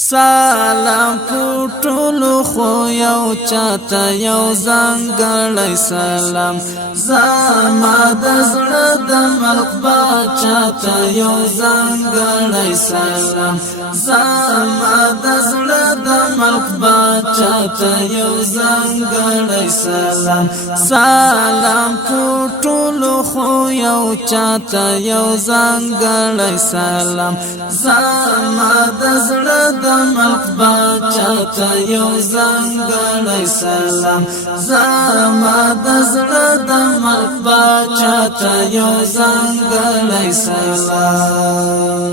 سلام پټولو خو یو چاته یو ځانګړی سلام زما د زړه د ملک باچاته یو ځانګړی سلام زما د زړه د ملک باچاته یو ځانګړی سلام سلام پټولو خو یو چاته یو ځانګړی سلام زما د زړه د ملک باچاته یو ځانګړی سلام زما د زړه د ملک باچاته یو ځانګړی سلام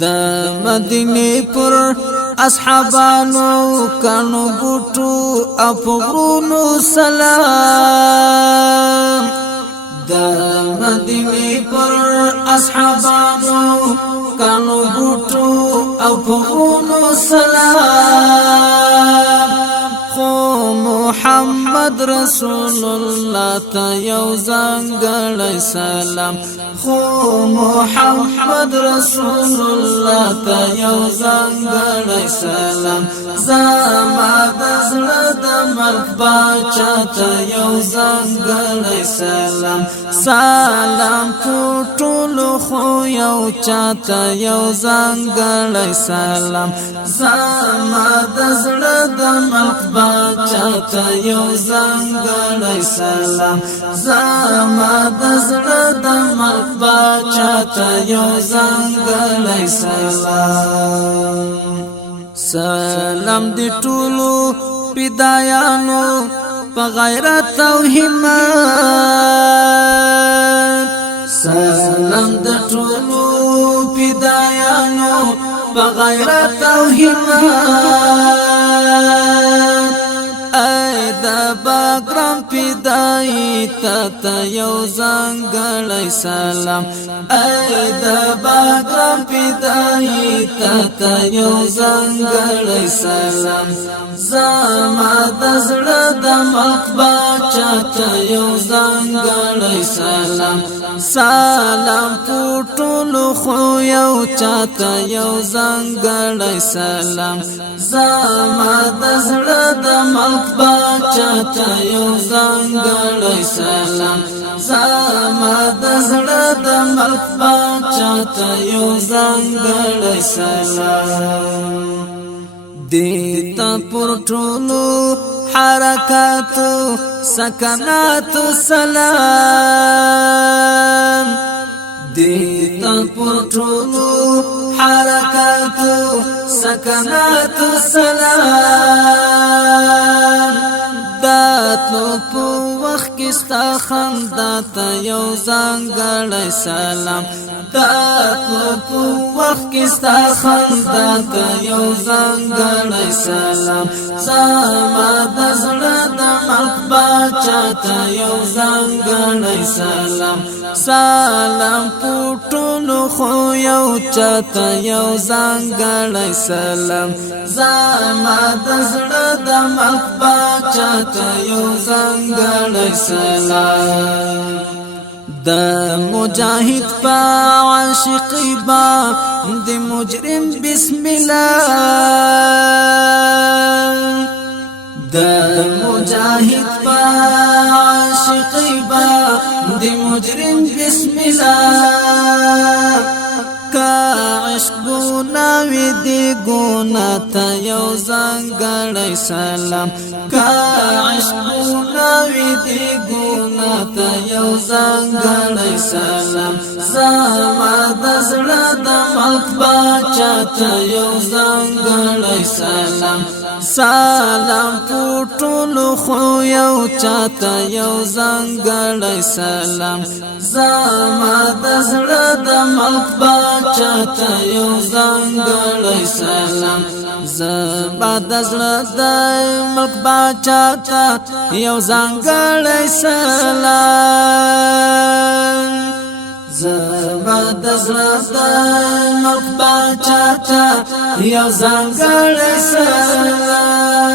د مدینه پر اصحابانو کانو بوټو افغونو سلام د مدینه پر اصحابانو کانو بوټو او پغونو سلام خو محمد رسول الله ته یو ځانګړی سلام خو محمد رسول الله ته یو ځانګړی سلام زما د زړه د ملک باچاته یو ځانګړی سلام سلام پټولو خو یو چاته یو ځانګړی سلام زما د زړه د ملک باچاته یو ځانګړی سلام زما د زړه د ملک باچاته یو ځانګړی سلام سلام دی ټولو فدایانو په غیرت او همت سلام د ټولو فدایانو په غیرت او همت ای د باګرام فدای ته یو ځانګړی سلام ای د باګرام فدای ته یو ځانګړی سلام زما د زړه د ملک باچاته یو ځانګړی سلام سلام پټولو خو یو چاته یو ځانګړی سلام زما د زړه د ملک باچاته یو ځانګړی سلام زما د زړه د ملک باچاته یو ځانګړی سلام دیتا پر ټولو حرکاتو سکناتو سلام دیتا پر ټولو حرکاتو سکناتو سلام داتلو په وخت کې ستا خندا ته یو ځانګړی سلام داتلو په وخت کې ستا خندا ته یو ځانګړی سلام زما د زړه د ملک باچاته یو ځانګړی سلام سلام پټولو خو یو چاته یو ځانګړی سلام زما د زړه د ملک باچاته یو ځانګړی سلام د مجاهد په عاشقی با د مجرم بسم الله د مجاهد په عاشقی با د مجرم بسم الله کا عشق گناوی دی گنا تا یو ځانګړی سلام کا عشق گناوی دی گنا تا یو ځانګړی سلام زما د زړه د ملک باچاته یو ځانګړی سلام سلام پټولو خو یو چاته یو ځانګړی سلام زما د زړه د ملک باچاته یو ځانګړی سلام زما د زړه د ملک باچاته یو ځانګړی سلام زما د زړه د ملک باچاته یو ځانګړی سلام